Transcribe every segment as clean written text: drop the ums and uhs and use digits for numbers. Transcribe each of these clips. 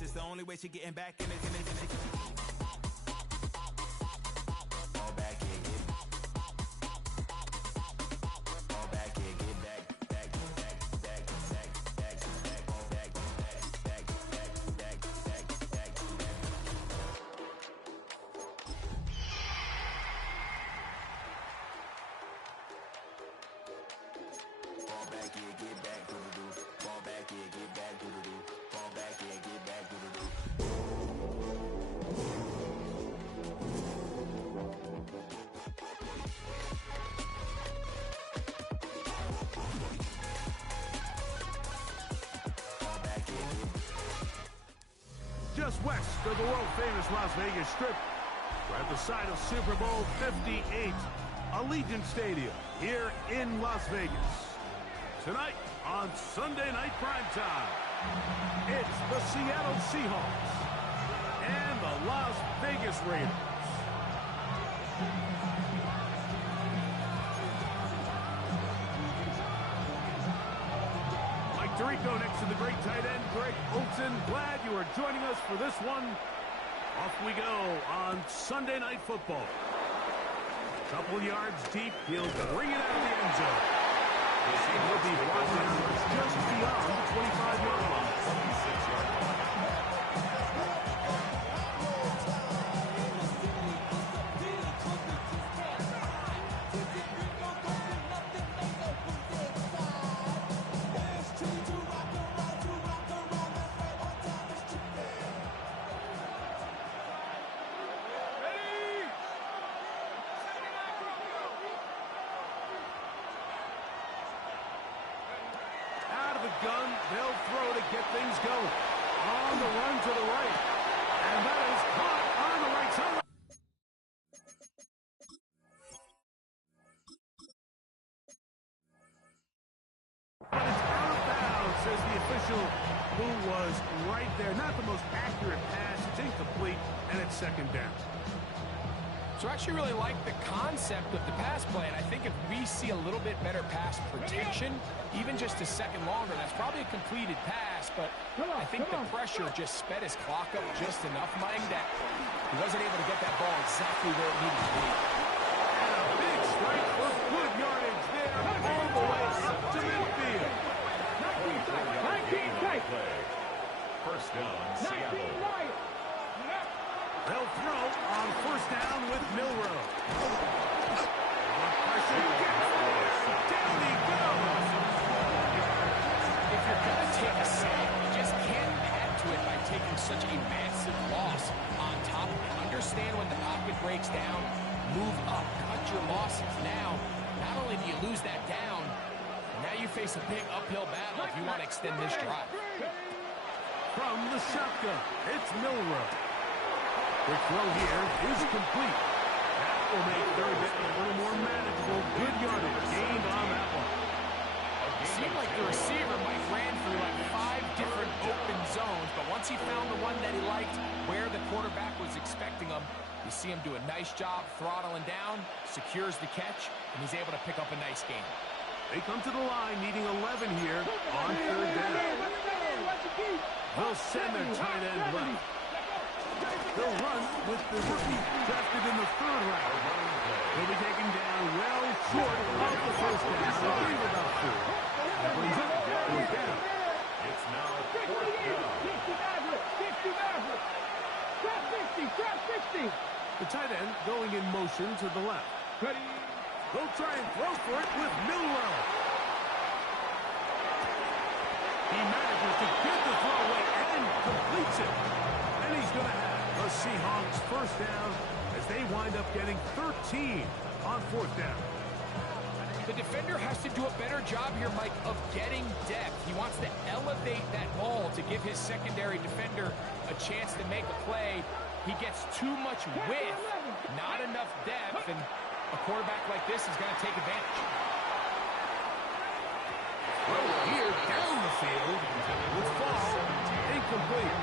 this is the only way she getting back in it. Fall back here, get fall back here, get back, back, back, back, back, back, back, back, back, back, back, back, back. Fall back here, get back, do-do-do. Fall back here, get back, do-do-do. Fall back here, get back, do-do-do. Just west of the world-famous Las Vegas Strip, we're at the site of Super Bowl 58, Allegiant Stadium, here in Las Vegas. Tonight, on Sunday Night Primetime, it's the Seattle Seahawks and the Las Vegas Raiders. Mike Tirico next to the great tight end, Greg Olsen. Glad you are joining us for this one. Off we go on Sunday Night Football. Couple yards deep, he'll bring it out of the end zone. He'll be brought down just beyond the 25-yard line. 26-yard line. Gun, they'll throw to get things going. On the run to the right. And that is caught on the right side. But it's out of bounds, says the official, who was right there. Not the most accurate pass. It's incomplete, and it's second down. So I actually really like the concept of the pass play, and I think if we see a little bit better pass protection, even just a second longer, that's probably a completed pass, but I think the pressure just sped his clock up just enough, Mike, that he wasn't able to get that ball exactly where it needed to be. And a big strike for good yardage there, all the way up to midfield. 19 play. First down, Seattle. They'll throw on first down with Milroe. Pressure gets down he goes. If you're going to take a sack, you just can't add to it by taking such a massive loss on top of it. Understand when the pocket breaks down, move up, cut your losses. Now, not only do you lose that down, now you face a big uphill battle if you want to extend this drive. From the shotgun, it's Milroe. The throw here is complete. That will make third down a little more manageable. Good yardage gained on that one. It seemed like the receiver Mike ran through like 5 different open zones, but once he found the one that he liked, where the quarterback was expecting him, you see him do a nice job throttling down, secures the catch, and he's able to pick up a nice gain. They come to the line needing 11 here on third down. They'll send their tight end left. They'll run with the rookie drafted in the third round. He'll be taken down well short of the first down. So he's about 4. That brings up fourth down. It's now fourth down. 60. The tight end going in motion to the left. They'll try and throw for it with Milroe. He manages to get the throw away and completes it. And he's going to have the Seahawks first down as they wind up getting 13 on fourth down. The defender has to do a better job here, Mike, of getting depth. He wants to elevate that ball to give his secondary defender a chance to make a play. He gets too much width, not enough depth, and a quarterback like this is going to take advantage. Well, here down the field with fall incomplete.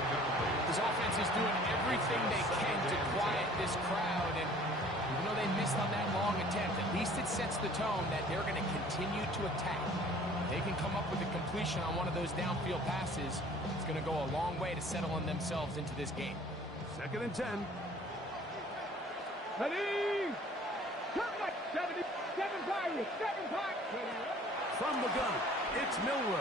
His offense is doing everything they can to quiet this crowd, and even though they missed on that long attempt, at least it sets the tone that they're going to continue to attack. They can come up with a completion on one of those downfield passes. It's going to go a long way to settling themselves into this game. 2nd and 10. Ready? 70, 7-5, 7-5. From the gun, it's Milroe.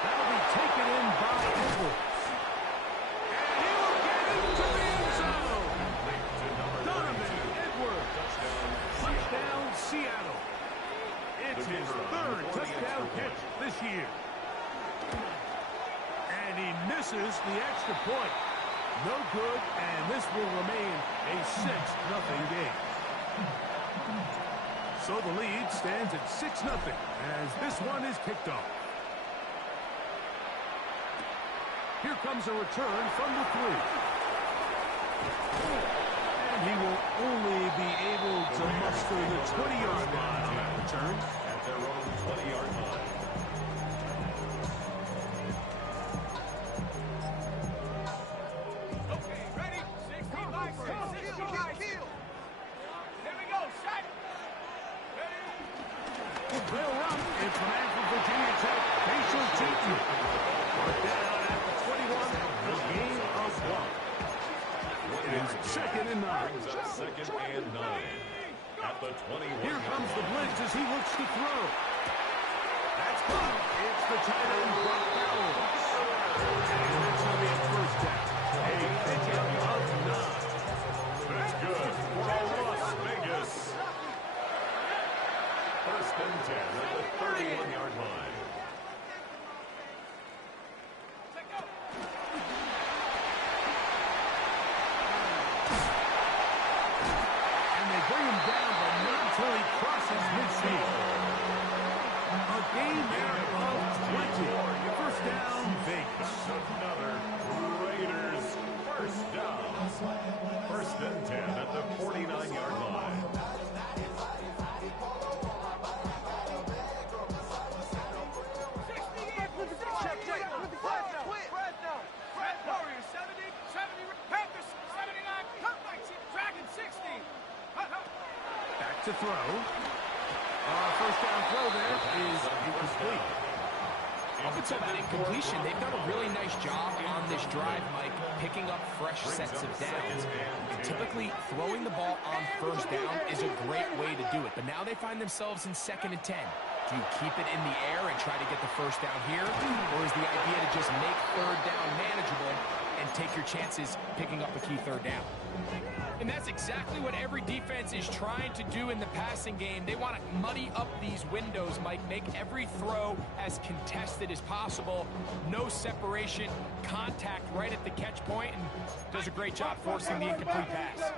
That'll be taken in by Edwards. And he'll get into the end zone. Donovan Edwards. Touchdown, Seattle. It's his 3rd touchdown catch this year. And he misses the extra point. No good, and this will remain a 6-0 game. So the lead stands at 6-0 as this one is kicked off. Here comes a return from the 3. And he will only be able to muster the 20-yard line on that return. At their own 20-yard line. Okay, ready? 65, 65. Here we go, shot. Ready? They'll run. It's the man from Virginia Tech, Facial Cheaton. Brought down at the 21, a gain of 1. It is 2nd and 9. Brings up 2nd and 9. At the 21. Here comes the blitz as he looks to throw. That's caught. It's the tight end, Brock Bowers. And it's going to be a 1st down. A pickup of 9. That's good for Las Vegas. 1st and 10 at the 31-yard line. And they bring him down, but not until he crosses midfield. A gain there of 20. 1st down, Vegas. Another Raiders 1st down. 1st and 10 at the 49-yard line. Back to throw. 1st down throw there is incomplete. Up until that incompletion, they've done a really nice job on this drive, Mike, picking up fresh sets of downs. And typically, throwing the ball on 1st down is a great way to do it. But now they find themselves in 2nd and 10. Do you keep it in the air and try to get the 1st down here? Or is the idea to just make 3rd down manageable and take your chances picking up a key 3rd down? And that's exactly what every defense is trying to do in the passing game. They want to muddy up these windows, Mike, make every throw as contested as possible. No separation, contact right at the catch point, and does a great job forcing the incomplete pass.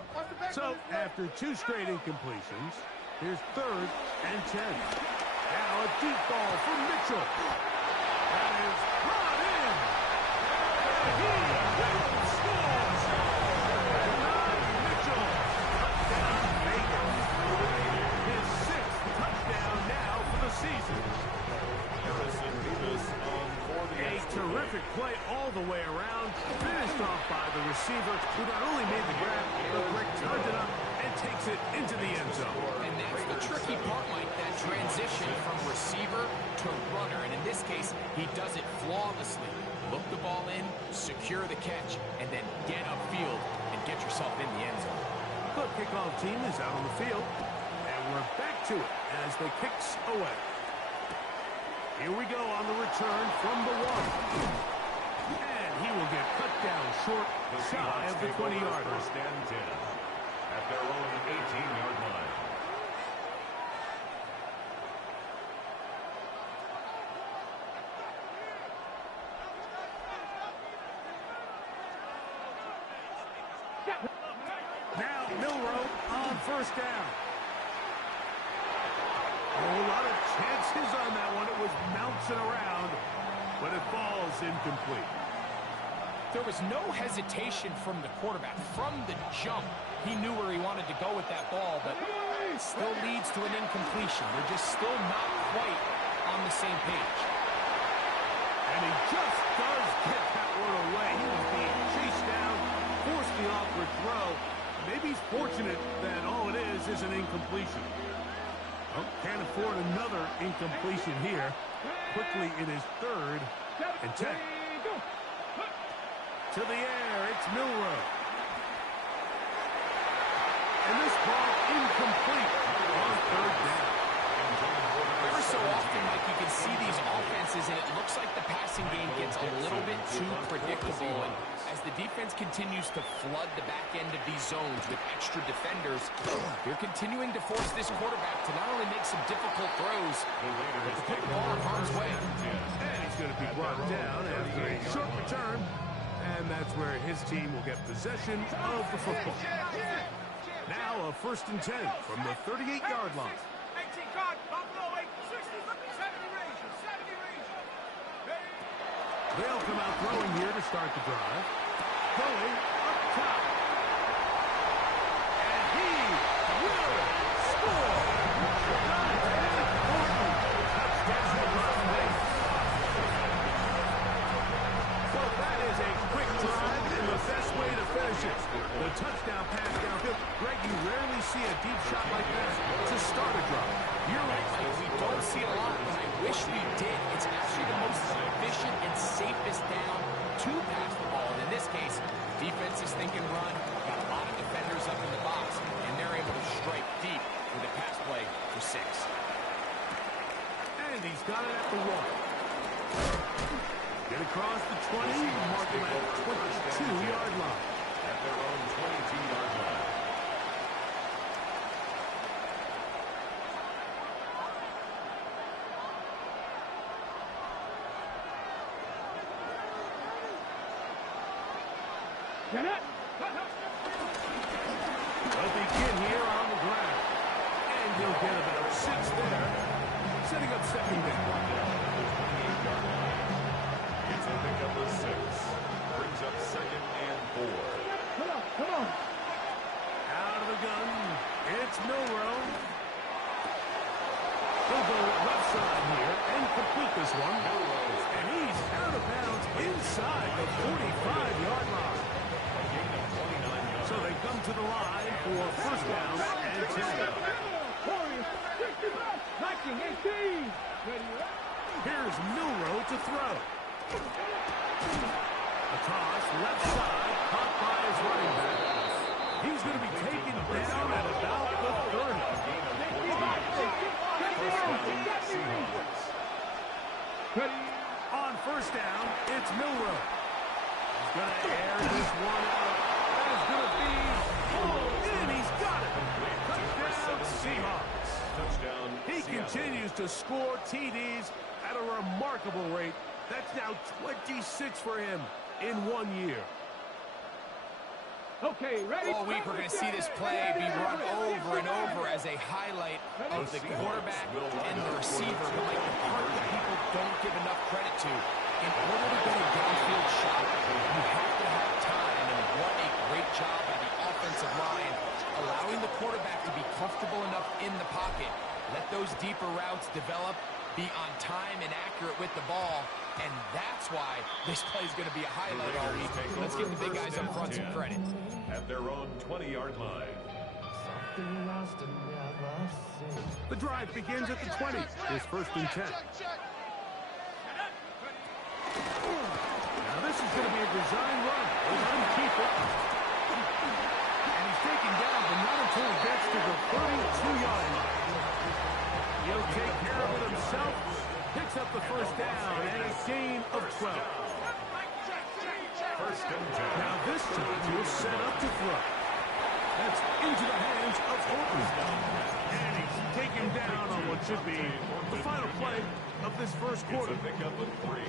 So, after 2 straight incompletions, here's 3rd and 10. Now a deep ball for Mitchell. That is brought in. And he will score. Denard Mitchell. Touchdown, Vegas. His 6th touchdown now for the season. Harrison Davis on for the A terrific play all the way around. Finished off by the receiver, who not only made the grab, but Rick turned it up and takes it into the end zone. And that's the tricky part, Mike, that transition from receiver to runner. And in this case, he does it flawlessly. Look the ball in, secure the catch, and then get upfield and get yourself in the end zone. The kickoff team is out on the field, and we're back to it as the kicks away. Here we go on the return from the 1. And he will get cut down short, shy of the 20-yarder. 1st and 10 at their own 18-yard line. Now Milroe on 1st down. A whole lot of chances on that one. It was bouncing around, but it falls incomplete. There was no hesitation from the quarterback. From the jump, he knew where he wanted to go with that ball, but it still leads to an incompletion. They're just still not quite on the same page. And he just does get that one away. He was being chased down, forced the awkward throw. Maybe he's fortunate that all it is an incompletion. Oh, can't afford another incompletion here. Quickly, it is 3rd and 10. To the air, it's Milroe. And this ball incomplete on 3rd down. Ever so often, Mike, you can see these offenses, and it looks like the passing game gets a little bit too predictable. And as the defense continues to flood the back end of these zones with extra defenders, they're continuing to force this quarterback to not only make some difficult throws, but to put the ball in harm's way. And he's going to be brought down after a short return. And that's where his team will get possession of the football. Now a 1st and 10 from the 38-yard line. 18 guard, Buffalo 8, 60, 70 range, 70 range. They'll come out throwing here to start the drive. Throwing up top. And he will score. Touchdown, Las Vegas. Well, that is a quick drive and the best way to finish it. The touchdown pass downfield. Greg, you rarely see a deep shot like that to start a drive. You're right, Mike. We don't see it a lot, but I wish we did. It's actually the most efficient and safest down to pass the ball. And in this case, defense is thinking run, got a lot of defenders up in the box, and they're able to strike deep with a pass play for 6. And he's got it at the 1. Get across the 20, mark him at 22-yard line. At their own 22-yard line. Get it! They'll begin here on the ground. And he'll get about 6 there, setting up 2nd down. It's a pickup of 6. Brings up 2nd and 4. Come on. Out of the gun, it's Milroe. He'll go left side here and complete this one. And he's out of bounds inside the 45-yard line. So they come to the line for 1st down and 10. Here's Milroe to throw. A toss, left side, caught by his running back. He's going to be taken down at about the 30. On 1st down, it's Milroe. He's going to air this one out. That is going to be, and he's got it. Touchdown, Seahawks. Touchdown, He Seattle. continues to score TDs at a remarkable rate. That's now 26 for him in 1 year. Okay, ready? All week we're going to see this play be run over and over as a highlight of the quarterback and the receiver. But like the part that people don't give enough credit to, in order to get a downfield shot, you have to have time. And what a great job by the offensive line, allowing the quarterback to be comfortable enough in the pocket. Let those deeper routes develop, be on time and accurate with the ball. And that's why this play is going to be a highlight all week. Let's give the big guys up front some credit. At their own 20-yard line. The drive begins at the 20. It's 1st and 10. Now this is going to be a design run. They'll let him keep it. And he's taken down, but not until he gets to the 32-yard line. He'll take care of it himself. Picks up the 1st down and a gain of 12. 1st and 10. Now this time he'll set up to throw. That's into the hands of Horton. And he's taken down on what should be the final play of this 1st quarter. It's a pickup of 3.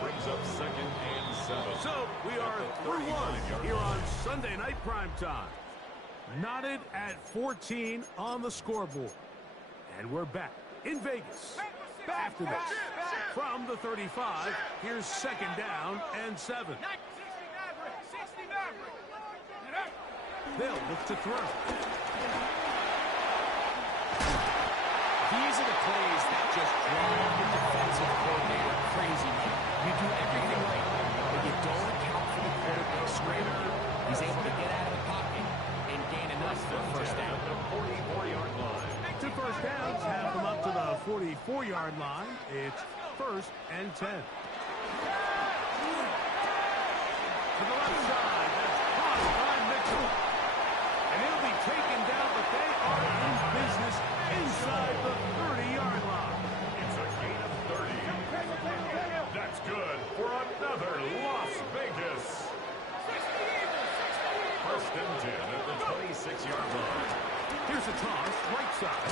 Brings up 2nd and 7. So we are through 1 here on Sunday Night Primetime. Knotted at 14 on the scoreboard. And we're back in Vegas. After this, from the 35, here's 2nd down and 7. 60 Maverick. They'll look to throw. These are the plays that just drive the defensive coordinator crazy. You do everything right, but you don't account for the quarterback scramble. He's able to get out of the pocket and gain enough for a 1st down. The 44-yard line. 2 first downs 20-yard line. It's 1st and 10. To the left side, that's caught by Mitchell. And he'll be taken down, but they are in business inside the 30-yard line. It's a gain of 30. That's good for another Las Vegas. 1st and 10 at the 26-yard line. Here's a toss, right side.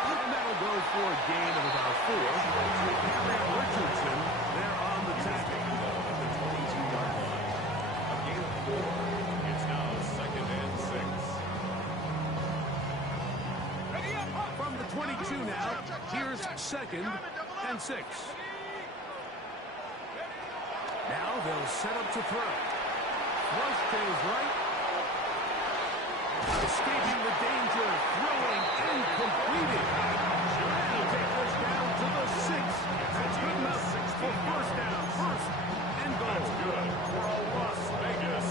And that'll go for a gain of about 4. Cameron Richardson there on the tackle. At the 22-yard line. A gain of 4. It's now 2nd and 6. From the 22 now, here's 2nd and 6. Now they'll set up to throw. Flush to his right. Escaping the danger, throwing and completing. He'll take this down to the 6. That's good enough for 1st down, 1st and goal. That's good for a Las Vegas.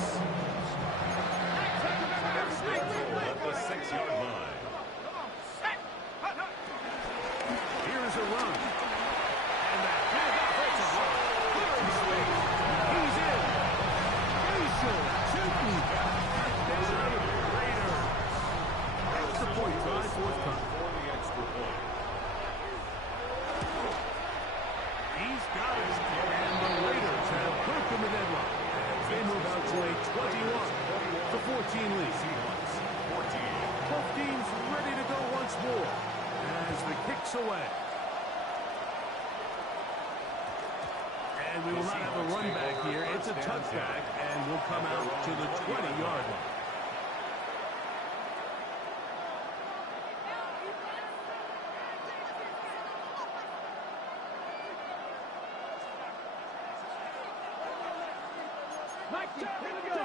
At the 6-yard line. Here's a run. And that big offensive run. Clearing space. He's in. Facial. Shooting. Touchdown. Raiders. Extra point try, forthcoming. For the extra point. He's got it. And the Raiders have broken the deadlock. As they move out to a 21-14 lead. 14. Both teams ready to go once more as the kick's away. And we will not have a run back here. It's a touchback, and we'll come out to the 20-yard line.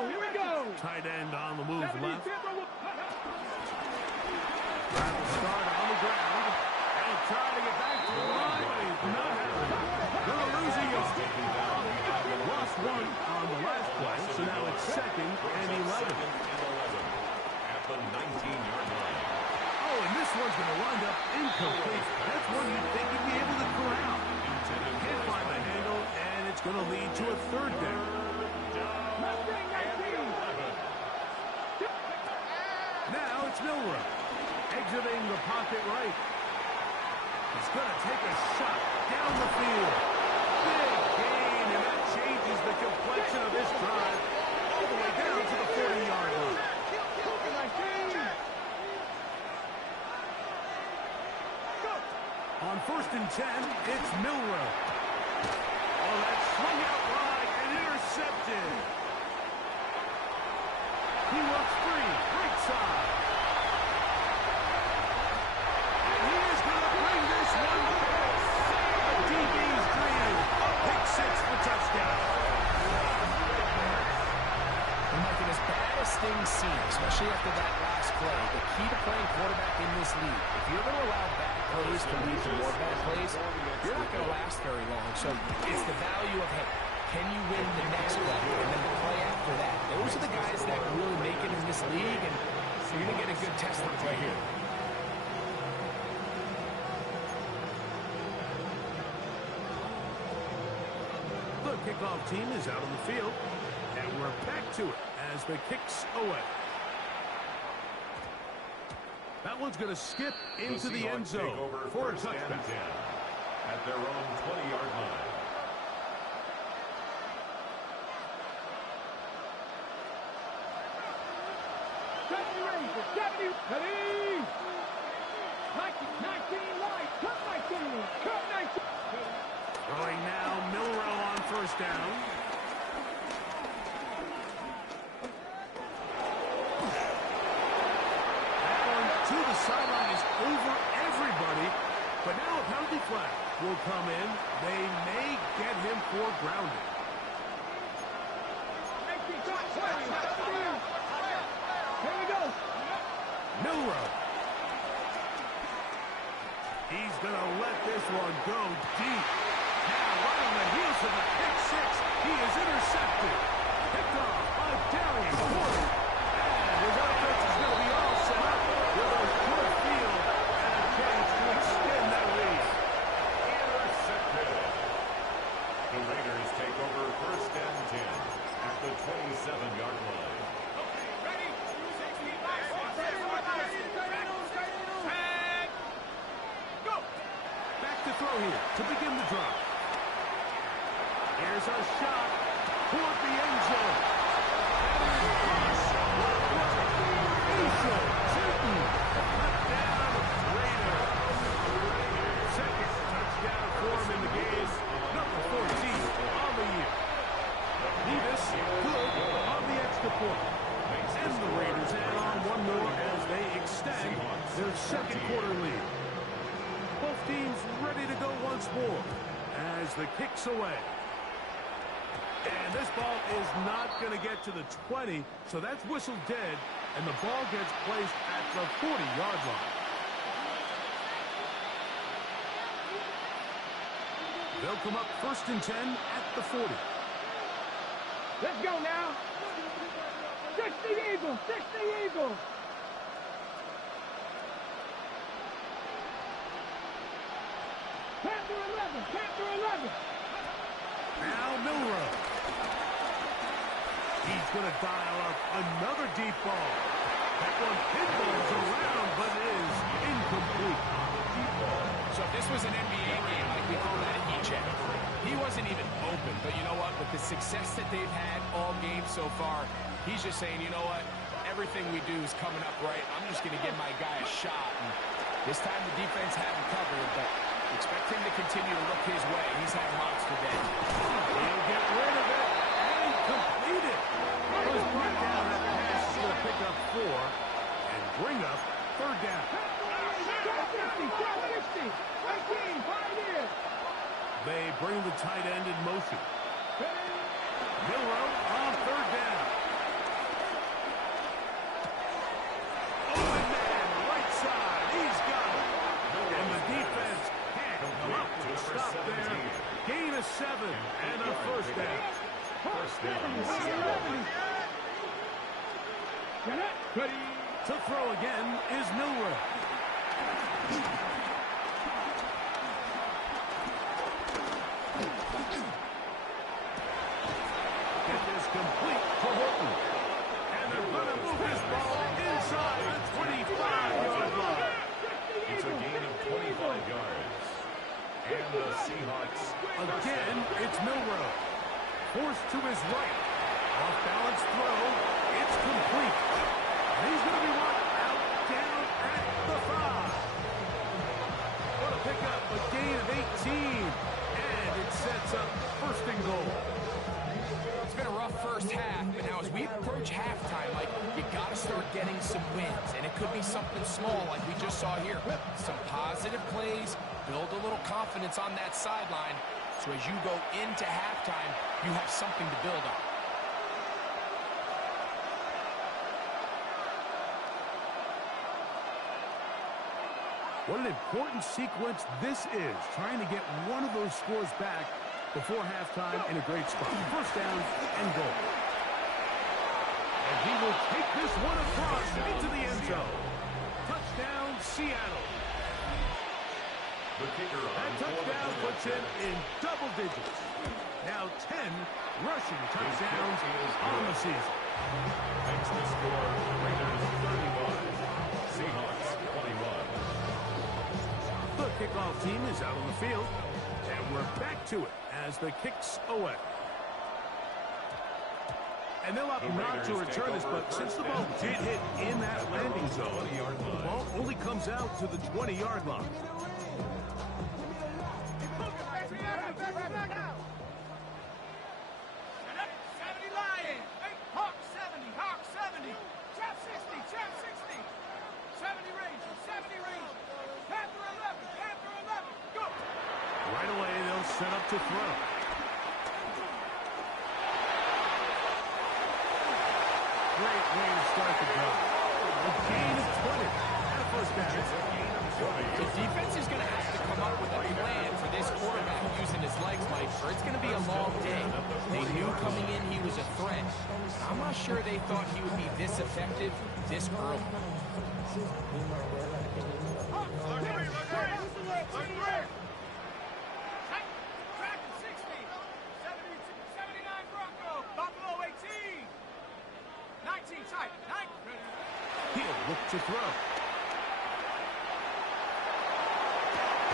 Here we go. Tight end on the move left. Travel start on the ground. And try to get back to the line, but he's not having it. Gonna lose a yard. Lost 1 on the last play, so now it's 2nd and 11. At the 19-yard line. Oh, and this one's going to wind up incomplete. That's one you'd think he'd be able to corral. Can't find the handle, and it's going to lead to a 3rd down. Now it's Milroe. Exiting the pocket right. He's going to take a shot down the field. Big gain, and that changes the complexion of this drive all the way down to the 40-yard line. On 1st and 10, it's Milroe. Oh, that's swung out wide and intercepted. He works free, right side. And he is going to bring this one back. A DB's dream. Pick 6 for touchdown. And Mike, as bad as things seem, especially after that last play, the key to playing quarterback in this league, if you're going to allow bad plays to lead to more bad plays, you're not going to last very long. So it's the value of, hey, can you win the next play and then the play after that? Those are the guys that really make it in this league, and so you're going to get a good test right here. The kickoff team is out on the field, and we're back to it as the kick's away. That one's going to skip into the end zone for a touchdown. At their own 20-yard line. Ready? 19 wide. Cut 19. Cut 19. Throwing now, Milroe on 1st down. That one to the sideline is over everybody, but now a penalty flag will come in. They may get him for grounding. Here we go. Milroe. He's going to let this one go deep. Now right on the heels of the pick 6, he is intercepted. Picked off by Darius Ford. And his offense is going to be all set up with a good field and a chance to extend that lead. Here's a shot toward the end zone. Asa Chilton, touchdown Raiders. Second touchdown for him in the game. Number 14 on the year. Nevis good on the extra point. And the Raiders add on one more as they extend their second quarter lead. Both teams ready to go once more as the kick's away. And this ball is not going to get to the 20, so that's whistled dead, and the ball gets placed at the 40-yard line. They'll come up 1st and 10 at the 40. Let's go now. 60 Eagles, 60 Eagles. Panther 11, Panther 11. Now Milroe. He's going to dial up another deep ball. That one pinballs around, but is incomplete. So if this was an NBA game, like we call that a heat check. He wasn't even open, but you know what? With the success that they've had all game so far, he's just saying, you know what? Everything we do is coming up right. I'm just going to give my guy a shot. And this time the defense had him covered, but expect him to continue to look his way. He's had a monster day. He'll get rid of it and complete it. It was brought down. That pass will pick up 4 and bring up 3rd down. 60, 19, 5 years. They bring the tight end in motion. Milroe on 3rd down. Open man, right side. He's got it. And the defense can't come up to stop there. Gain of 7 and a 1st down. First down, Ready. To throw again is Milroe. It is complete to Horton. And they're going to move this ball inside the 25-yard line. it's a gain of 25 yards. And the Seahawks. Again, it's Milroe. Forced to his right. Off-balance throw. It's complete. And he's going to be one out, down at the 5. What a pickup, a gain of 18. And it sets up 1st and goal. It's been a rough first half, but now as we approach halftime, like, you got to start getting some wins, and it could be something small like we just saw here. Some positive plays, build a little confidence on that sideline, so as you go into halftime, you have something to build on. What an important sequence this is, trying to get one of those scores back before halftime in a great spot. 1st down and goal. And he will take this one across into the end zone. Touchdown, Seattle. The kicker That on touchdown puts him in double digits. Now 10 rushing touchdowns on the season. Makes the score Raiders 35, Seahawks 21. The kickoff team is out on the field, and we're back to it as the kick's away. And they'll opt not to return this, but since the ball did hit in that landing zone, the ball only comes out to the 20-yard line. Hawk 70, Hawk 70. Chap 60, Chap 60. 70 Rangers, 70 Rangers. Panther 11, Panther 11. Go. Right away, they'll set up to throw. Great way to start the drive. A gain of 20 and a 1st down. The defense is going to have to come up with a plan for this quarterback using his legs, Mike, or it's going to be a long day. They knew coming in he was a threat. I'm not sure they thought he would be this effective this early. Tracking 60. 79 Bronco. Buffalo 18. 19 tight. 9. He'll look to throw.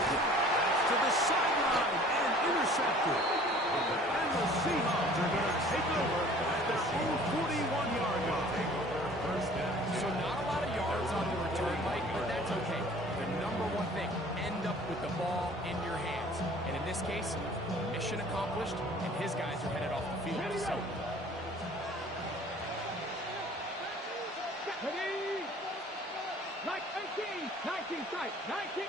That's to the sideline and intercepted. And the case, mission accomplished, and his guys are headed off the field. So, Ready? 19 strike, 19.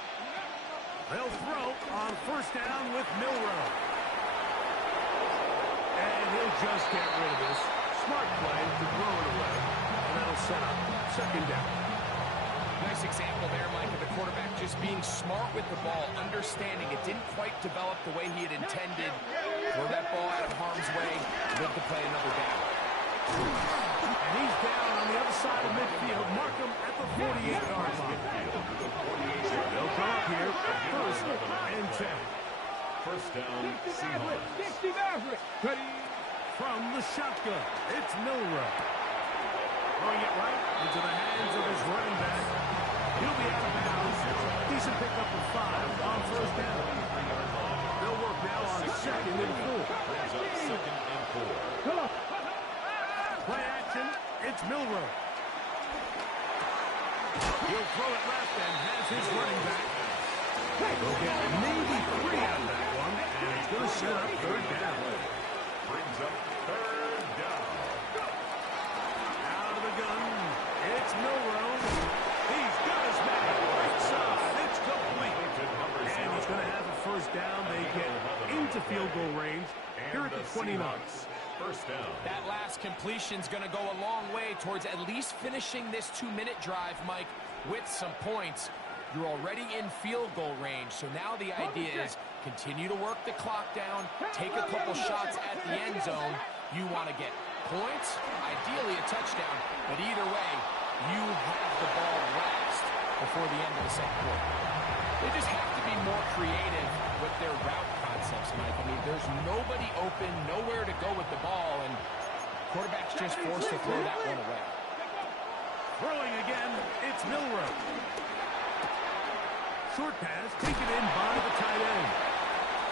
They'll throw on first down with Milroe. And he'll just get rid of this. Smart play to throw it away. And that'll set up second down. nice example there, Mike, of the quarterback just being smart with the ball, understanding it didn't quite develop the way he had intended. Throw that ball out of harm's way, live to play another down. And he's down on the other side of midfield. Mark him at the 48-yard line. They'll come up here, first and 10. First down, 60 Seahawks. Maverick, 60 Maverick. Ready? From the shotgun, it's Milroe. Throwing it right into the hands of his running back. He'll be out of bounds. Decent pickup of 5 on first down. They'll work now on second and 4. Brings up second and 4. Come on. Play action, it's Milroe. He'll throw it left and has his running back. They'll get maybe 3 out of that one, and it's going to set up third down. Brings up third down. Out of the gun, it's Milroe. He's got his man. Right side, it's complete. And he's going to have a first down. They get into field goal range here at the 29. First down. That last completion's going to go a long way towards at least finishing this 2-minute drive, Mike, with some points. You're already in field goal range, so now the idea is continue to work the clock down, take a couple shots at the end zone. You want to get points, ideally a touchdown, but either way, you have the ball last before the end of the second quarter. They just have to be more creative with their route concepts, Mike. I mean, there's nobody open, nowhere to go with the ball, and quarterback's just forced to throw that one away. Throwing again, it's Milroe. Short pass taken in by the tight end.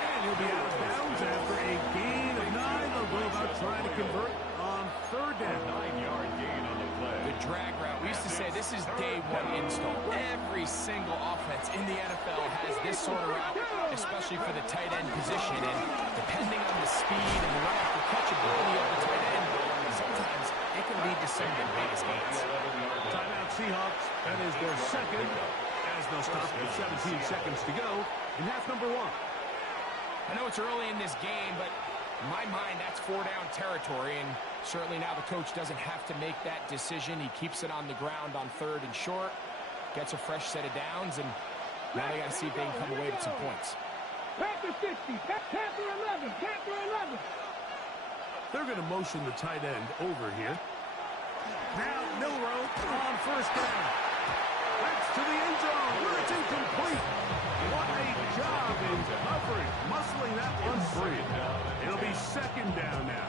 And he'll be out of bounds after a gain of 9. They'll go about trying to convert on third down. 9-yard gain on the play. The drag route, we used to say this is day one install. Every single offense in the NFL has this sort of route, especially for the tight end position. And depending on the speed and the run after catch ability of the tight end, sometimes it can lead to some of the biggest gains. Timeout Seahawks. That is their second, as they'll stop with 17 seconds to go in half number 1. I know it's early in this game, but in my mind, that's 4-down territory, and certainly now the coach doesn't have to make that decision. He keeps it on the ground on third and short, gets a fresh set of downs, and now they got to see if they can come away with some points. Panther 60, Panther 11, Panther 11. They're going to motion the tight end over here. Now Milroe on first down. That's to the end zone where it's incomplete. What a job in coverage, muscling that one free. It'll be second down now.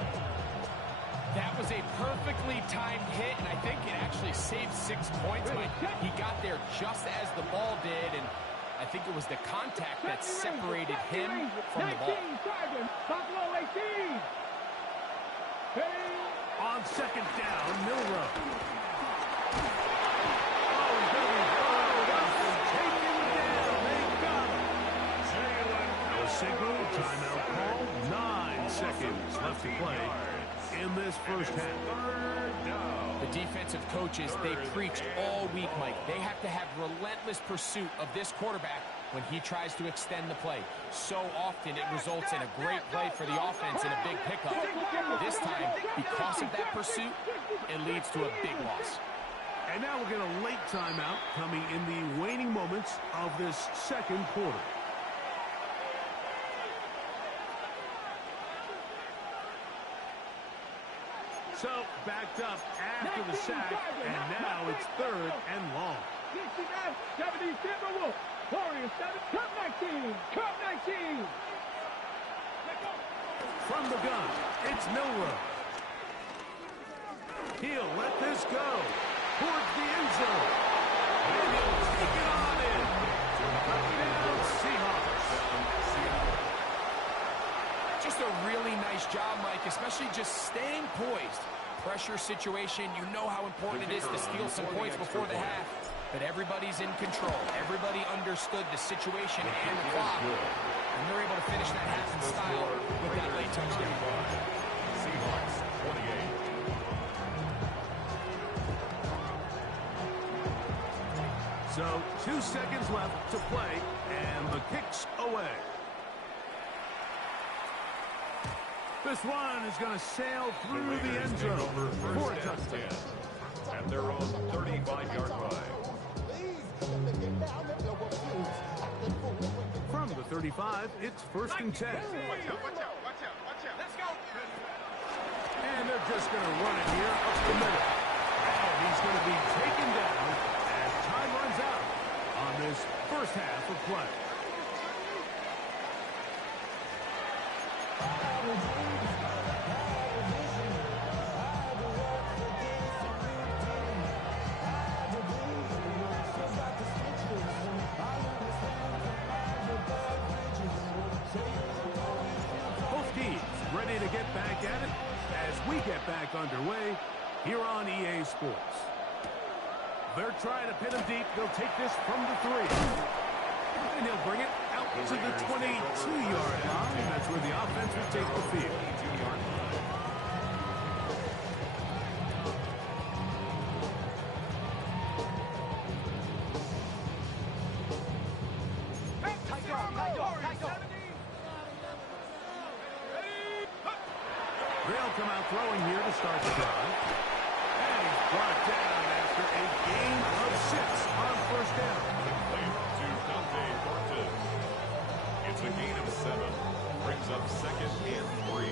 That was a perfectly timed hit, and I think it actually saved 6 points. Mike. He got there just as the ball did, and I think it was the contact that separated him from the ball. 19, Sergeant, Buffalo 18. Hey. On second down, Milroe. Signal, timeout call, 9 seconds left to play in this first half. The defensive coaches, they preached all week, Mike. They have to have relentless pursuit of this quarterback when he tries to extend the play. So often it results in a great play for the offense and a big pickup. This time, because of that pursuit, it leads to a big loss. And now we'll get a late timeout coming in the waning moments of this second quarter. So, backed up after the sack, and now it's third and long. 69, 70, Timberwolf. Warriors 7, Cup 19, Cup 19. From the gun, it's Milroe. He'll let this go towards the end zone. And he'll take it on in. Touchdown, Seahawks. Just a really nice job, Mike, especially just staying poised. Pressure situation, you know how important it is to steal some points before the half. But everybody's in control. Everybody understood the situation and the clock. And they're able to finish that half in style with that late touchdown. Seahawks 28. So 2 seconds left to play, and the kick's away. This one is going to sail through the end zone for a touchdown. At their own 35-yard line. From the 35, it's 1st and 10. Watch out, watch out, watch out, watch out. Let's go. And they're just going to run it here up the middle. And he's going to be taken down as time runs out on this first half of play. Both teams ready to get back at it as we get back underway here on EA Sports. They're trying to pin him deep. They'll take this from the 3. And he'll bring it out to the 22-yard line. That's where the offense will take the field. 22-yard line. They'll come out throwing here to start the drive. And he's brought down after a gain of 6 on 1st down. Complete to Dante Cortez. It's a gain of 7. Brings up 2nd and 3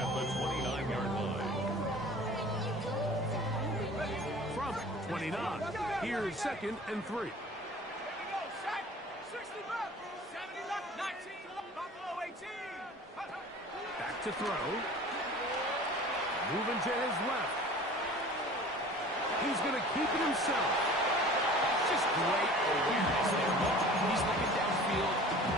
at the 29-yard line. From 29, here's 2nd and 3. Back to throw. Moving to his left. He's going to keep it himself. That's just great awareness there. He's looking downfield,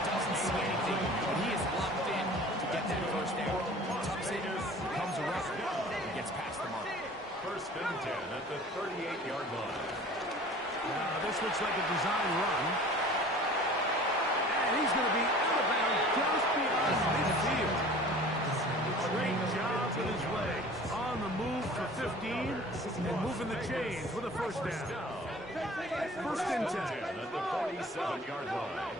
doesn't see anything, but he is locked in to get that first down. Tucks it, comes around, and gets past the mark. 1st and 10 at the 38-yard line. Now, this looks like a design run. And he's going to be out of bounds just beyond midfield. Great job with his legs. On the move for 15 and moving the chains with a 1st down. 1st and 10. At the 47-yard line.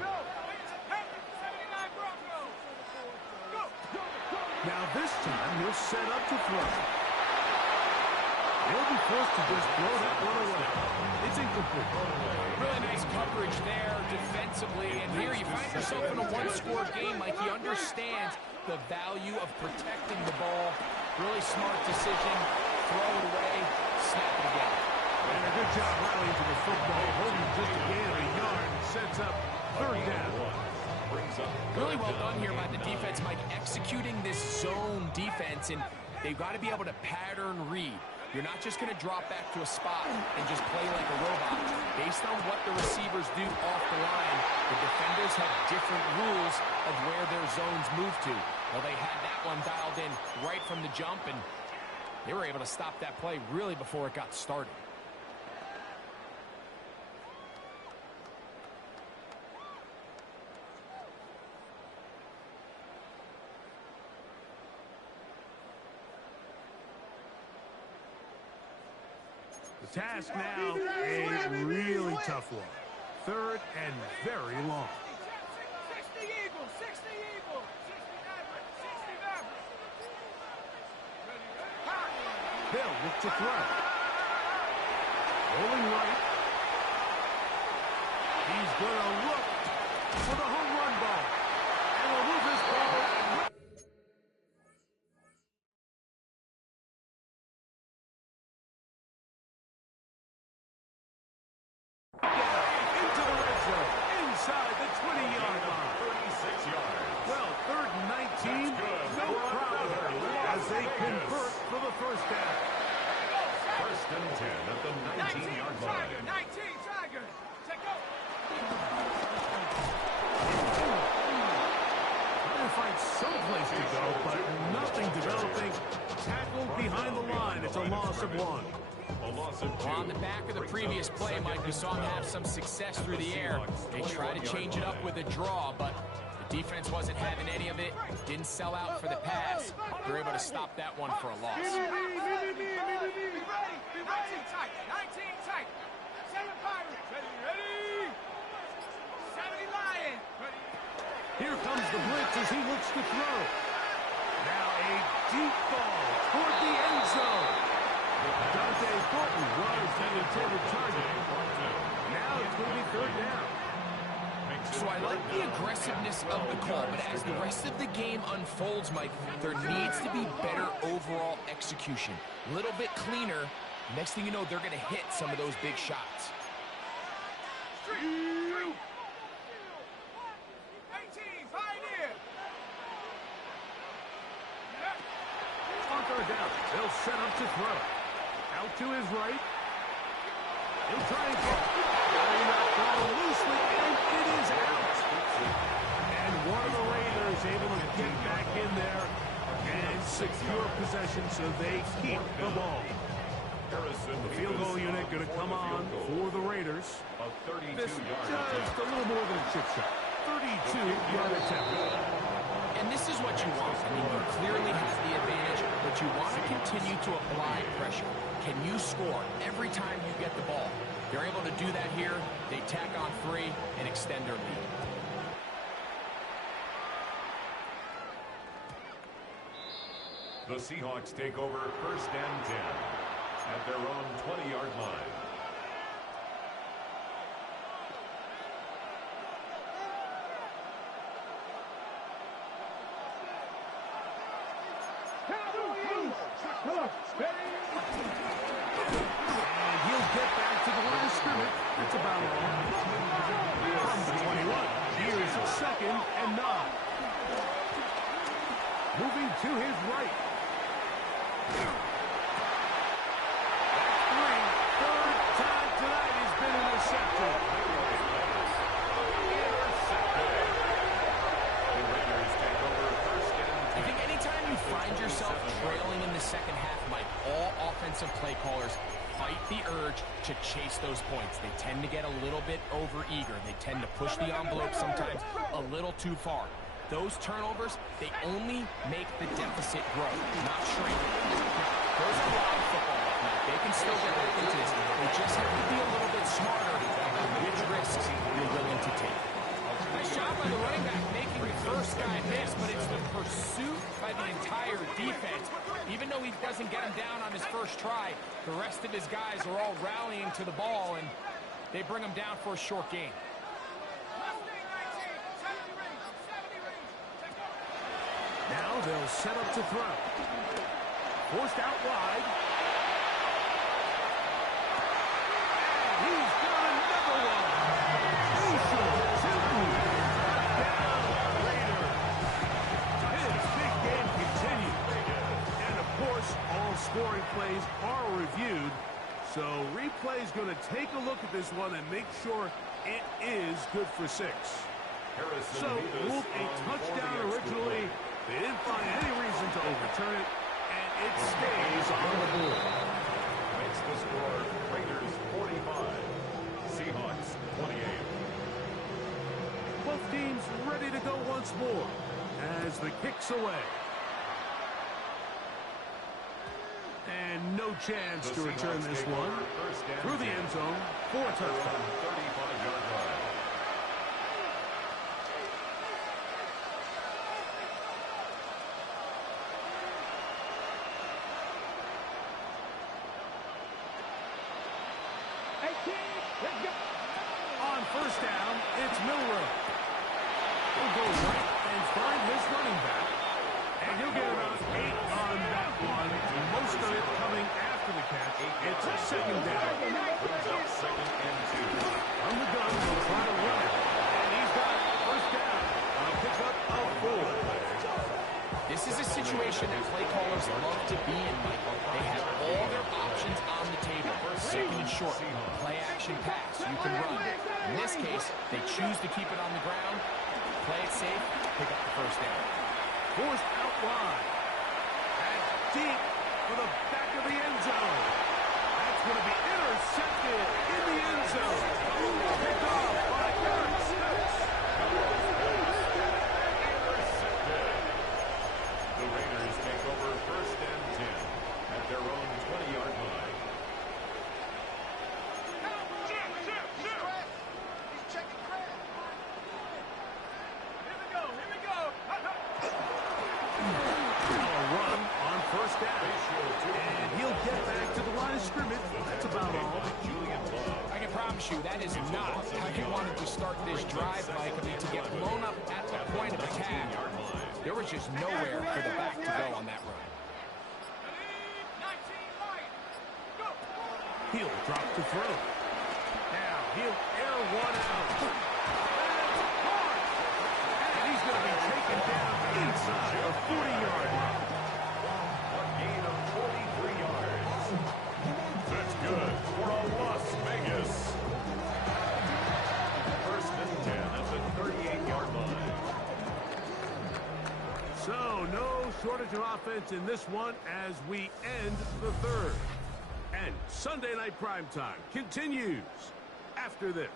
Now this time he'll set up to throw. He'll be forced to just throw that one away. It's incomplete. Really nice coverage there defensively, and here you find yourself in a one-score game. Like, he understands the value of protecting the ball. Really smart decision. Throw it away, snap it again. And a good job rallying to the football, holding just a gain of a yard, and sets up 3rd down. Really well done here by the defense, Mike, executing this zone defense, and they've got to be able to pattern read. You're not just going to drop back to a spot and just play like a robot. Based on what the receivers do off the line, the defenders have different rules of where their zones move to. Well, they had that one dialed in right from the jump, and they were able to stop that play really before it got started. The task now, a really tough one. 3rd and very long. 60 Eagles, 60 Eagles, 60 Mavericks. They'll look to throw. Rolling right. He's going to look for the home run ball. And will move this ball. Into the red zone. Inside the 20-yard line. 36 yards. Well, 3rd and 19. No problem as they convert for the 1st down. 1st and 10 at the 19-yard line. 19 Tigers. Take go. Trying to find someplace to go, but nothing developing. Tackled behind the line. It's a loss of 1. A loss of 2. Well, on the back of the previous play, Mike, we saw him have some success through the air. They try to change it up with a draw, but the Defense wasn't having any of it. Didn't sell out for the pass. They're able to stop that one for a loss. Be ready. Be ready. 19 tight. 19 tight. 7 Pirates. Ready. 70 Lions. Ready. Here comes the blitz as he looks to throw. Now a deep ball toward the end zone. Dante Thornton was the intended target. Now it's going to be third down. So I like the aggressiveness of the call, but as the rest of the game unfolds, Mike, there needs to be better overall execution. A little bit cleaner. Next thing you know, they're going to hit some of those big shots. 18, Pioneer. On third down, they'll set up to throw. Out to his right. He'll try and get that ball loosely, and it is out. And one of the Raiders able to get back in there and secure possession so they keep the ball. The field goal unit going to come on for the Raiders. This just a little more than a chip shot. 32-yard attempt. And this is what you want. I mean, you clearly have the advantage, but you want to continue to apply pressure. Can you score every time you get the ball? They're able to do that here. They tack on 3 and extend their lead. The Seahawks take over first and 10 at their own 20-yard line. And he'll get back to the line of scrimmage. That's about all. From the 21, here's a 2nd and 9. Moving to his right. Third time tonight he's been intercepted. I think anytime you find yourself trailing in the second half, Mike, all offensive play callers fight the urge to chase those points. They tend to get a little bit over-eager. They tend to push the envelope sometimes a little too far. Those turnovers, they only make the deficit grow, not shrink. There's a lot of football left, Mike. They can still get back into this. They just have to be a little bit smarter on which risks you're willing to take. Nice job by the running back making the first guy miss, but it's the pursuit by the entire defense. Even though he doesn't get him down on his first try, the rest of his guys are all rallying to the ball, and they bring him down for a short gain. Now they'll set up to throw. Forced out wide. And he's got another one. His big game continues. And of course, all scoring plays are reviewed. So replay's going to take a look at this one and make sure it is good for 6. So ruled a touchdown originally. They didn't find any reason to overturn it, and it stays on the board. Makes the score Raiders 45, Seahawks 28. Both teams ready to go once more as the kick's away. And no chance to return this one through the end zone for a touchdown. 35-yard line. On first down, it's Milroe. He'll go right and find his running back. And he'll get about 8 on that one. Most of it coming after the catch. It's a 2nd down. Brings up 2nd and 2. From the gun, he'll try to run it. And he's got first down on a pickup of 4. This is a situation that play callers love to be in, Mike. They have all their options on the table. 2nd and short, play action pass, you can run. In this case, they choose to keep it on the ground, play it safe, pick up the first down. Forced out wide. And deep for the back of the end zone. That's going to be intercepted in the end zone. Picked off by Eric Smith. first down. And he'll get back to the line of scrimmage. That's about all. I can promise you that is not how you wanted to start this drive, Mike. I mean, to get blown up at the point of attack, there was just nowhere for the back to go on that run. 19 Lions. Go. He'll drop to throw. Now he'll air one out. That's hard. And he's going to be taken down inside the 40-yard line. A gain of 43 yards. That's good for Las Vegas. First and 10 at the 38-yard line. So no shortage of offense in this one as we end the third. And Sunday Night Primetime continues after this.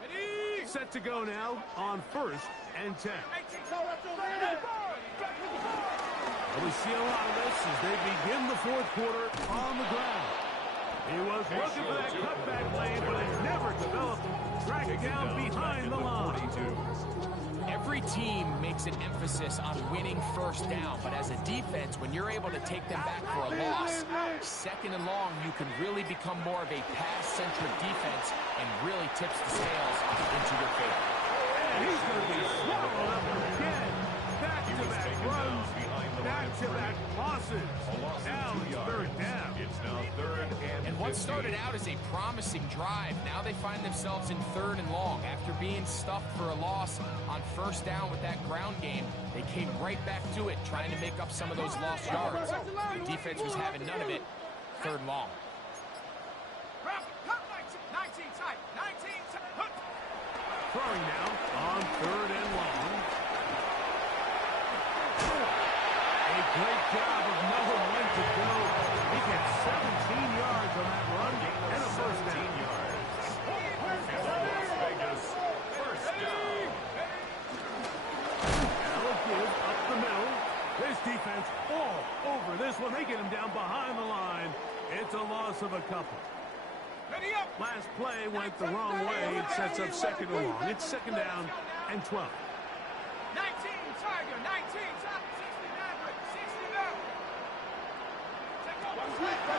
Ready. Set to go now on first and 10. 18. Go, let's go. Ready. Well, we see a lot of this as they begin the fourth quarter on the ground. He was looking for that cutback lane, but it never developed. Dragged down behind the line. Every team makes an emphasis on winning first down, but as a defense, when you're able to take them back for a loss, second and long, you can really become more of a pass-centric defense and really tips the scales into your favor. And he's going to be swallowed up again. Back-to-back runs, back-to-back losses. Now it's third down. It's now third and What 15. started out as a promising drive, now they find themselves in third and long. After being stuffed for a loss on first down with that ground game, they came right back to it, trying to make up some of those lost yards. The defense was having none of it. Third and long. Cut 19 tight. 19 tight. Throwing now on third and long. A great job of knowing when to go. He gets 17 yards on that run and a first down. Las Vegas, first down. Now a give up the middle. This defense all over this one. They get him down behind the line. It's a loss of a couple. Ready up. Last play went the wrong way. It sets up second and long. It's second down and 12. 19 Tiger. 19 top. 69.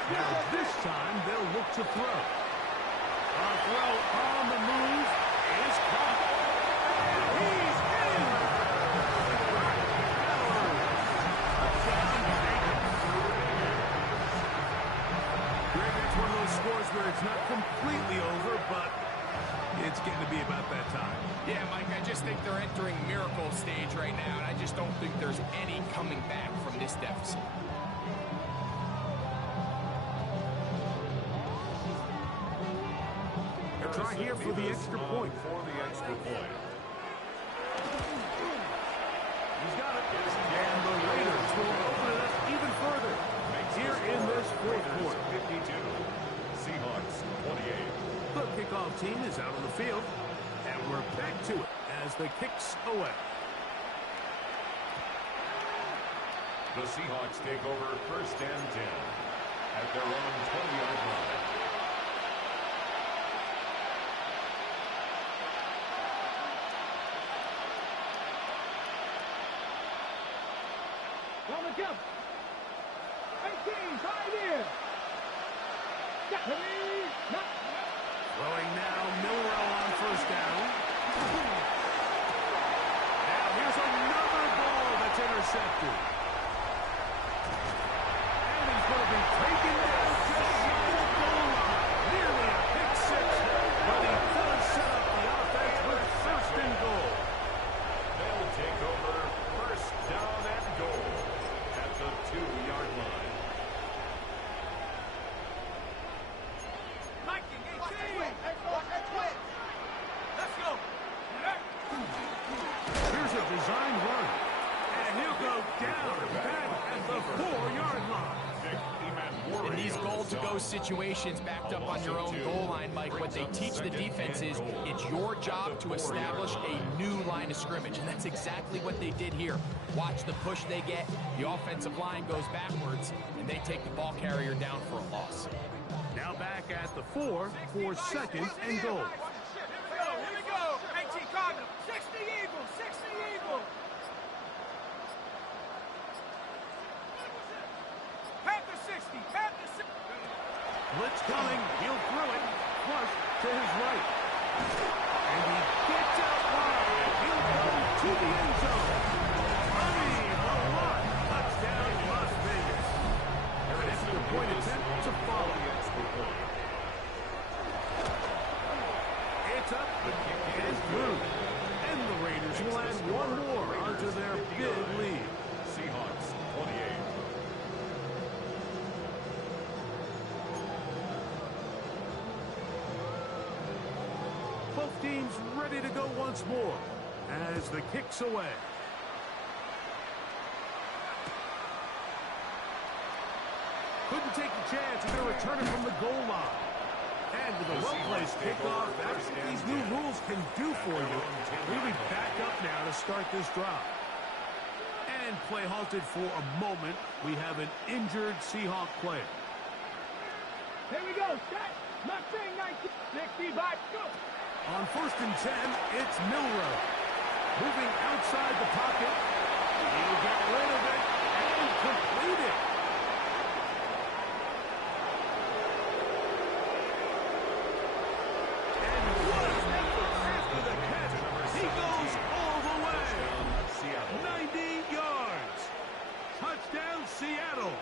Now this time they'll look to throw. A throw on the move is caught. He's in. Greg, that's one of those scores where it's not completely over, but it's getting to be about that time. Yeah, Mike, I just think they're entering miracle stage right now, and I just don't think there's any coming back from this deficit. Try here for the extra point. For the extra point. He's got it. And the Raiders will open it up even further here in this fourth quarter. 52. Seahawks 28. The kickoff team is out on the field, and we're back to it as the kicks away. The Seahawks take over first and 10 at their own 20-yard line. On the jump. 18 right here. Throwing now, Milrow on first down. Now here's another ball that's intercepted. And he's going to be taken down just shy of the goal line. Nearly a pick six, but he does set up the offense with first and goal. They'll take over first down and goal at the 2-yard line. Let's go. Here's a design run. And he'll go down back at the 4-yard line. In these goal-to-go situations backed up on your own goal line, Mike, what they teach the defense is it's your job to establish a new line of scrimmage, and that's exactly what they did here. Watch the push they get, the offensive line goes backwards, and they take the ball carrier down for a loss. Now back back at the 4 for second and goal. Here we go. 19 Cardinal. 60 Eagle. 60 Eagle. Panther 60. Panther 60. Blitz coming. He'll throw it. Flush to his right. And he gets out wide. He'll go to the end zone. Hurry, a lot. Touchdown, Las Vegas. An extra point attempt to follow. It's up and through. And the Raiders will add one more onto their big lead. Seahawks 28. Both teams ready to go once more as the kick's away. Couldn't take the chance. They're going to return it from the goal line. And with a well-placed kickoff, that's what these new rules can do for you. We'll be back up now to start this drive. And play halted for a moment. We have an injured Seahawk player. Here we go. Set. Mustang 19. 65. Go. On 1st and 10, it's Milroe. Moving outside the pocket. He'll get rid of it and complete it. And what an effort after the catch. He goes all the way. 90 yards. Touchdown, Seattle.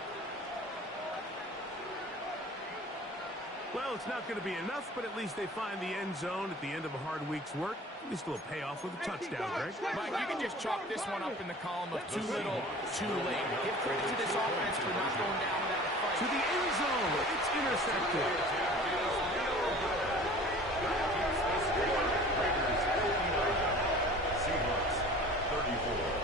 Well, it's not going to be enough, but at least they find the end zone at the end of a hard week's work. At least a little payoff with a touchdown, Greg. Mike, you can just chalk this one up in the column of too little, too late. Give credit to this offense for not going down without a fight. To the end zone. It's intercepted. Seahawks 34.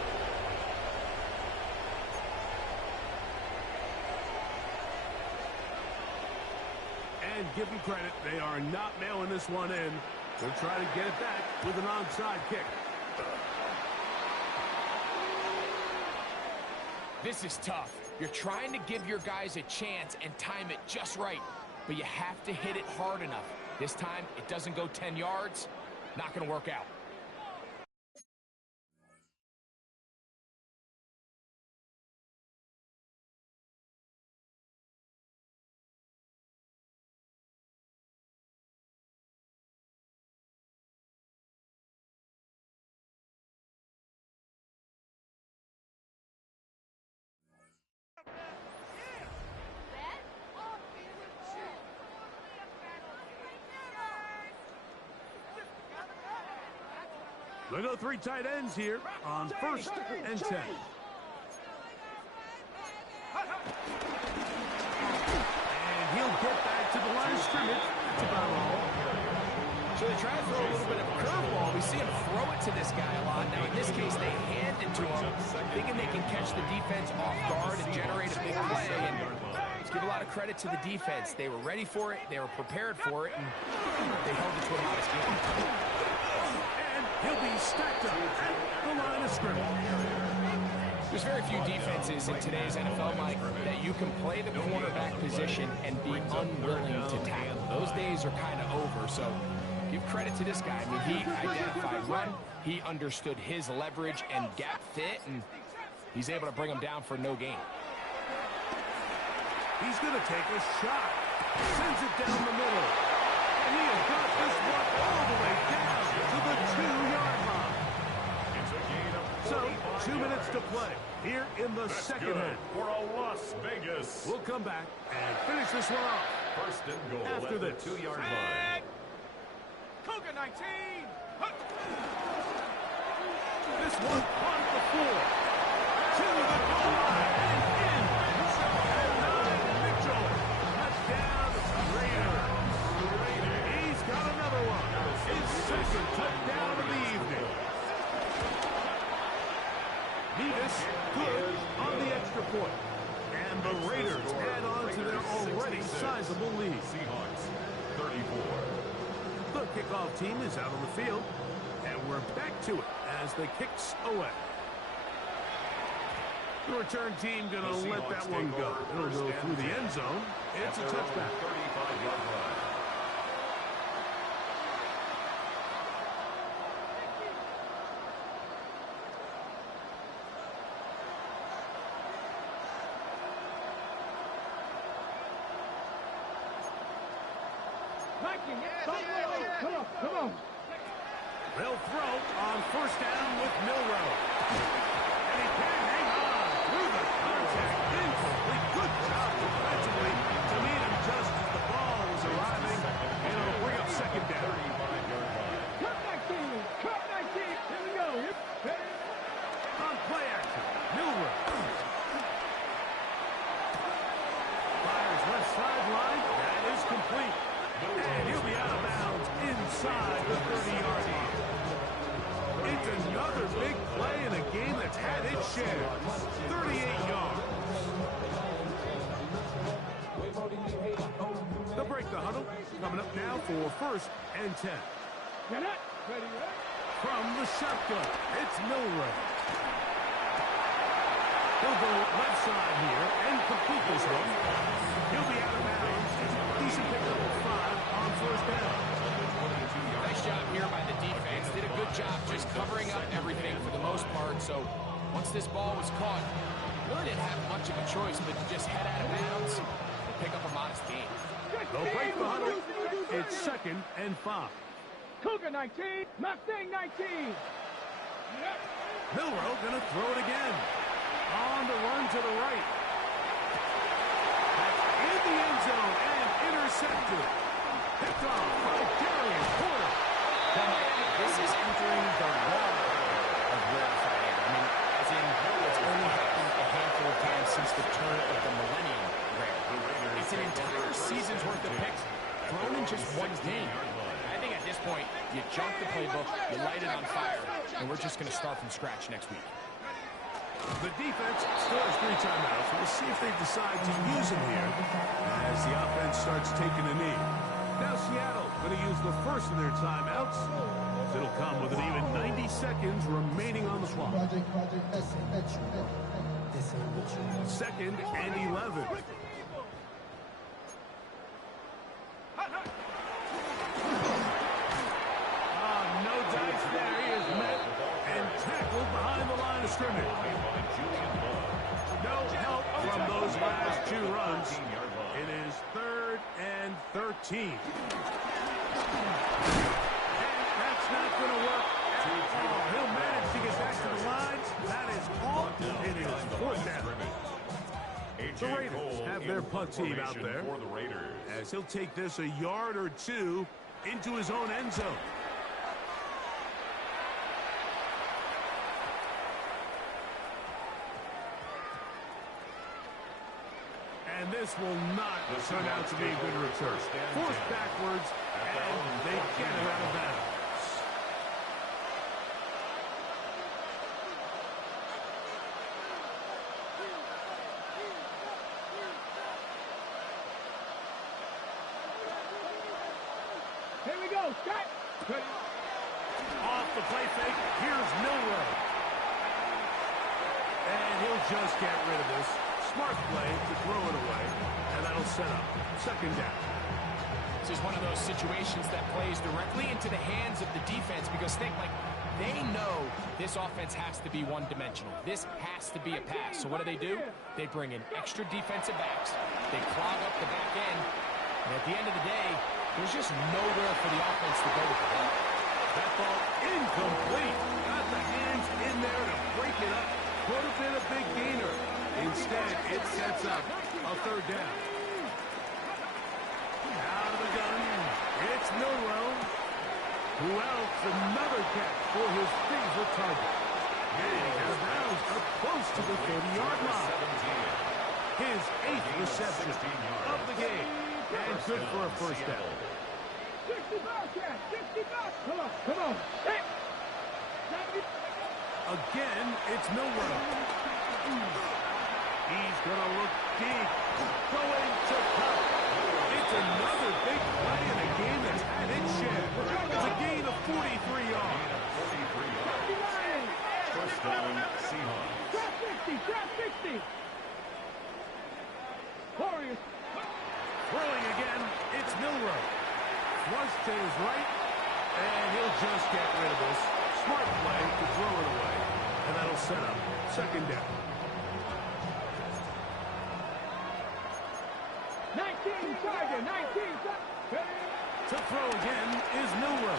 And give them credit, they are not mailing this one in. They'll try to get it back with an onside kick. This is tough. You're trying to give your guys a chance and time it just right, but you have to hit it hard enough. This time, it doesn't go 10 yards. Not going to work out. They go 3 tight ends here on 1st and 10. And he'll get back to the line of scrimmage. That's about all. So they try to throw a little bit of a curveball. We see him throw it to this guy a lot. Now, in this case, they hand it to him, thinking they can catch the defense off guard and generate a big play. And let's give a lot of credit to the defense. They were ready for it, they were prepared for it, and they held it to a modest game. And he'll be stacked up at the line of scrimmage. There's very few defenses in today's NFL, Mike, that you can play the cornerback position and be unwilling to tackle. Those days are kind of over, so give credit to this guy. I mean, he identified run, he understood his leverage and gap fit, and he's able to bring him down for no gain. He's going to take a shot. Sends it down the middle. And he has got this one all the way down to the 2-yard line. It's a gain of So, 45 2 minutes to play here in the That's second good half. for a Las Vegas. We'll come back and finish this one off. 1st and goal After at the this. 2-yard line. Cougar 19. This one on the 4. To the goal line and in. Mitchell. Touchdown, Raiders. He's got another one. His second touchdown of the evening. Nevis good on the extra point. And the Raiders add on to their already sizable lead. Seahawks 34. The kickoff team is out on the field, and we're back to it as the kick's away. The return team going to let that one go. It'll go through the end zone. It's a touchback. 35-yard line. Viking, come on, come on. They'll throw on first down with Milrow. And he can hang on through the contact. Incomplete. Good job defensively to meet him just as the ball was arriving. And it'll bring up second down. Cut 19, here we go. On play action, Milrow. Fires left sideline. That is complete. And he'll be out of bounds inside the 30-yard line. It's another big play in a game that's had its share. 38 yards. They'll break the huddle. Coming up now for first and 10. Get it. Ready. From the shotgun, it's Milrow. He'll go left side here and complete this one. He'll be out of bounds. Decent pickup of 5 on first down. Nice job here by the defense. Did a good job just covering up everything for the most part. So once this ball was caught, really didn't have much of a choice but to just head out of bounds and pick up a modest gain. They'll break the huddle. It's second and 5. Cougar 19, Mustang 19. Milrow gonna throw it again. On the run to the right. That's in the end zone and intercepted. Picked off by Darius Porter. This is entering the wall of rarefied air. I mean, as in, it's only happened a handful of times since the turn of the millennium rare. It's an entire season's worth of picks thrown in just one game. I think at this point, you jump the playbook, you light it on fire, and we're just going to start from scratch next week. The defense still has 3 timeouts. We'll see if they decide to use them here as the offense starts taking a knee. Now Seattle going to use the first of their timeouts. It'll come with an even 90 seconds remaining on the clock. Second and 11. No dice there. He is met and tackled behind the line of scrimmage. No help from those last 2 runs. It is 3rd and 13. And that's not going to work at all. He'll manage to get back to the line. That is all. It is 4th down. The Raiders have their punt team out there as he'll take this a yard or 2 into his own end zone. And this will not turn out to be a good return. Forced backwards, and they get it out of bounds. Here we go, Scott. Off the play fake, here's Milrow. And he'll just get rid of this. Smart play to throw it away, and that'll set up second down. This is one of those situations that plays directly into the hands of the defense because they know this offense has to be one-dimensional. This has to be a pass. So what do? They bring in extra defensive backs. They clog up the back end. And at the end of the day, there's just nowhere for the offense to go with the ball. That ball incomplete. Got the hands in there to break it up. Could have been a big gainer. Instead, it sets up a 3rd down. Out of the gun, it's Milrow. Who else? Another catch for his favorite target. Getting out of bounds up close to the 30-yard line. His 8th reception of the game. And good for a first down. 65, Cat. 65. Come on. Hey. Again, it's Milrow. He's going to look deep. Going to cut. It's another big play in a game that's had its share. It's a gain of 43 yards. First down, Seahawks. Trap 60. Warriors. Throwing again, it's Milrow. Flush to his right, and he'll just get rid of this. Smart play to throw it away, and that'll set up second down. 19 Tiger. To throw again is Milroe.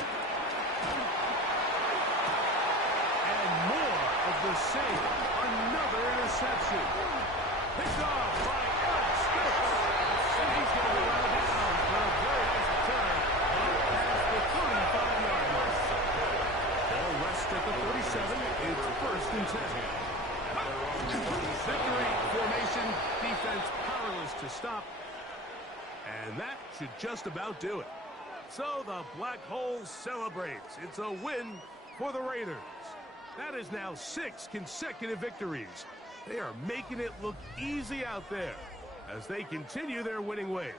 And more of the same. Another interception. Picked off by Eric Stokes. And he's going to go out of bounds for a very nice return past the 35-yard line. Ball rests at the 37. It's 1st and 10. Victory formation. Defense powerless to stop. And that should just about do it. So the Black Hole celebrates. It's a win for the Raiders. That is now 6 consecutive victories. They are making it look easy out there as they continue their winning ways.